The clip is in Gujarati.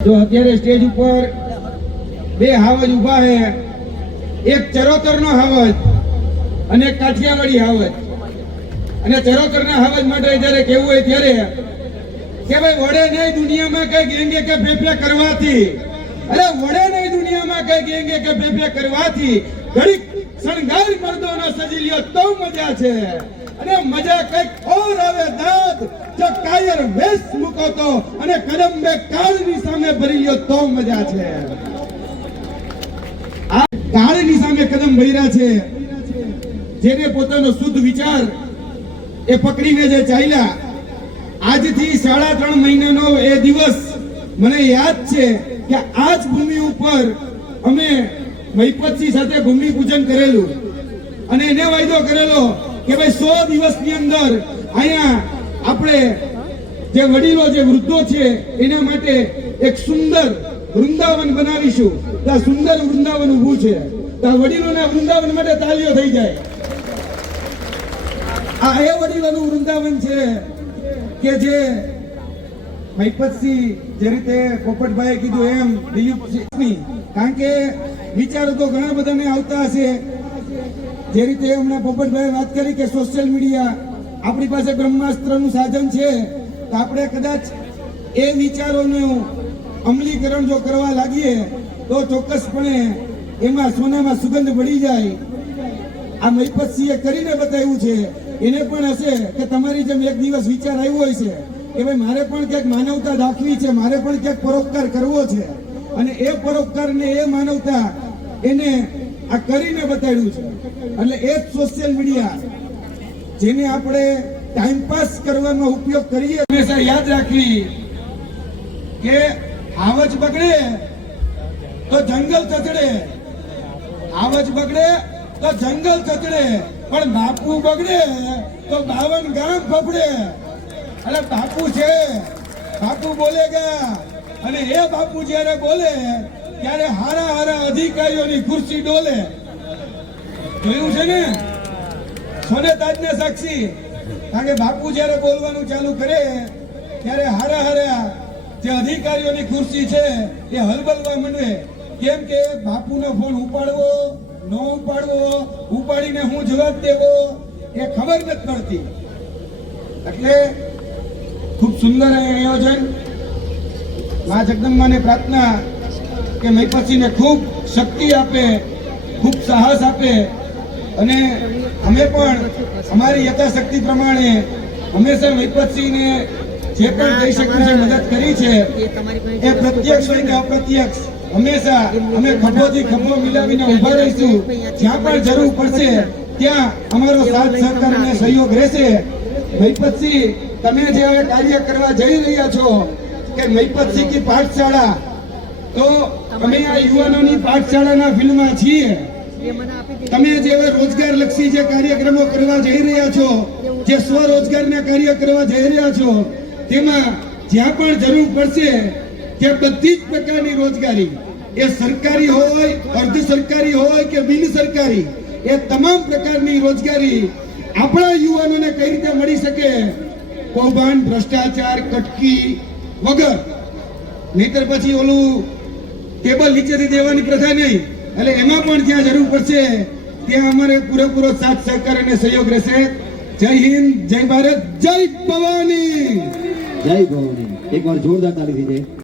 જો અત્યારે સ્ટેજ ઉપર બે હાવજ ઉભા છે, એક ચરોતરનો હાવજ અને એક કાઠિયાવાડી હાવજ। અને ચરોતરના હાવજ માટે જ્યારે કહેવું હોય ત્યારે કે ભાઈ વડે નહીં દુનિયામાં કઈ ગેંગે કે ફેફે કરવાથી, અરે વડે નહીં દુનિયામાં કઈ ગેંગે કે ફેફે કરવાથી ઘડીક શણગાર મર્દોનો સજી લ્યો તો મજા છે। અને મજા કઈક ઓર આવે દાદ જો કાયર વેશ મૂકો તો અને કદમ બે કાળની સામે ભરી લ્યો તો મજા છે। આ કાળની સામે કદમ ભર્યા છે, જેને પોતાનો શુદ્ધ વિચાર એ પકડીને જે ચાલ્યા। આજથી 3.5 મહિનાનો એ દિવસ મને યાદ છે કે આજ ભૂમિ ઉપર અમે મહિપતસિંહ સાથે ભૂમિ પૂજન કરેલું અને એને વાયદો કરેલો કે ભાઈ 100 દિવસની અંદર અહીંયા આપણે જે વડીલો જે વૃદ્ધો છે એના માટે એક સુંદર વૃંદાવન બનાવીશું। તો આ સુંદર વૃંદાવન ઊભું છે, તો આ વડીલોના વૃંદાવન માટે તાળીઓ થઈ જાય। આ એ વડીલોનું વૃંદાવન છે કે જે મહિપતસિંહ જે રીતે પોપટભાઈએ કીધું એમ દિલીપસિંહની, કારણ કે વિચારો તો ઘણા બધાને આવતા હશે। જે રીતે હમણાં પોપટભાઈએ વાત કરી કે સોશિયલ મીડિયા આપણી પાસે બ્રહ્માસ્ત્રનું સાધન છે, તો આપણે કદાચ એ વિચારોનું અમલીકરણ જો કરવા લાગીએ તો ચોક્કસપણે એમાં સોનામાં સુગંધ પડી જાય। આ મહિપતસિંહે કરીને બતાવ્યું છે, એને પણ હશે કે તમારી જેમ એક દિવસ વિચાર આવ્યો હોય છે કે ભાઈ મારે પણ ક્યાંક માનવતા દાખવી છે, મારે પણ ક્યાંક પરોપકાર કરવો છે, અને એ પરોપકાર ને એ માનવતા એને આ કરીને બતાવ્યું છે। એટલે એ જ સોશિયલ મીડિયા જેને આપણે ટાઈમ પાસ કરવાનો ઉપયોગ કરીએ, હંમેશા યાદ રાખવી કે હાવજ બગડે તો જંગલ ચચડે, હાવજ બગડે તો જંગલ ચચડે, પણ બાપુ બગડે તો 52 ગામ ફફડે। એટલે બાપુ છે, બાપુ બોલેગા, અને એ બાપુ જ્યારે બોલે ત્યારે હારા હારા અધિકારીઓની ખુરશી ડોલે। જોયું છે ને સોને તાજને સાક્ષી, કારણ કે બાપુ જ્યારે બોલવાનું ચાલુ કરે ત્યારે હારા હારા જે અધિકારીઓની ખુરશી છે એ હલબલવા માંડે। કેમ કે બાપુનો ફોન ઉપાડવો ન ઉપાડવો, ઉપાડીને હું જવાબ દેવો એ ખબર નથી પડતી। એટલે ખૂબ સુંદર આયોજન। મા જગદંબાને પ્રાર્થના કે મહિપતસિંહને ખૂબ શક્તિ આપે, ખૂબ સાહસ આપે, અને અમે પણ અમારી યથાશક્તિ પ્રમાણે હંમેશા મહિપતસિંહને જે પણ થઈ શક્યું છે મદદ કરી છે, એ પ્રત્યક્ષ હોય કે અપ્રત્યક્ષ હંમેશા અમે ખભોથી ખભો મિલાવીને ઉભા રહીશું। જ્યાં પણ જરૂર પડશે ત્યાં અમારો સાથ સહકાર અને સહયોગ રહેશે। મહિપતસિંહ, તમે જે હવે કાર્ય કરવા જઈ રહ્યા છો કે મહિપતસિંહ કી પાઠશાળા, તો અમે આ યુવાનોની પાઠશાળાના ફિલ્ડમાં છીએ। તમે જે હવે રોજગાર લક્ષી જે કાર્યક્રમો કરવા જઈ રહ્યા છો, જે સ્વરોજગારના કાર્ય કરવા જઈ રહ્યા છો, તેમાં જ્યાં પણ જરૂર પડશે કે બધી જ પ્રકારની રોજગારી, એ સરકારી હોય, અર્ધ સરકારી હોય કે બિન સરકારી, એ તમામ પ્રકારની રોજગારી આપણા યુવાનોને કઈ રીતે મળી શકે, કૌભાંડ ભ્રષ્ટાચાર કટકી વગર, નહીતર પછી ઓલું ટેબલ નીચેથી દેવાની પ્રથા નહીં। એટલે એમાં પણ જ્યાં જરૂર પડશે ત્યાં અમારે પૂરેપૂરો સાથ સહકાર અને સહયોગ રહેશે। જય હિન્દ, જય ભારત, જય ભવાની, જય ભવાની। એક વાર જોરદાર તાળી થઈ જાય।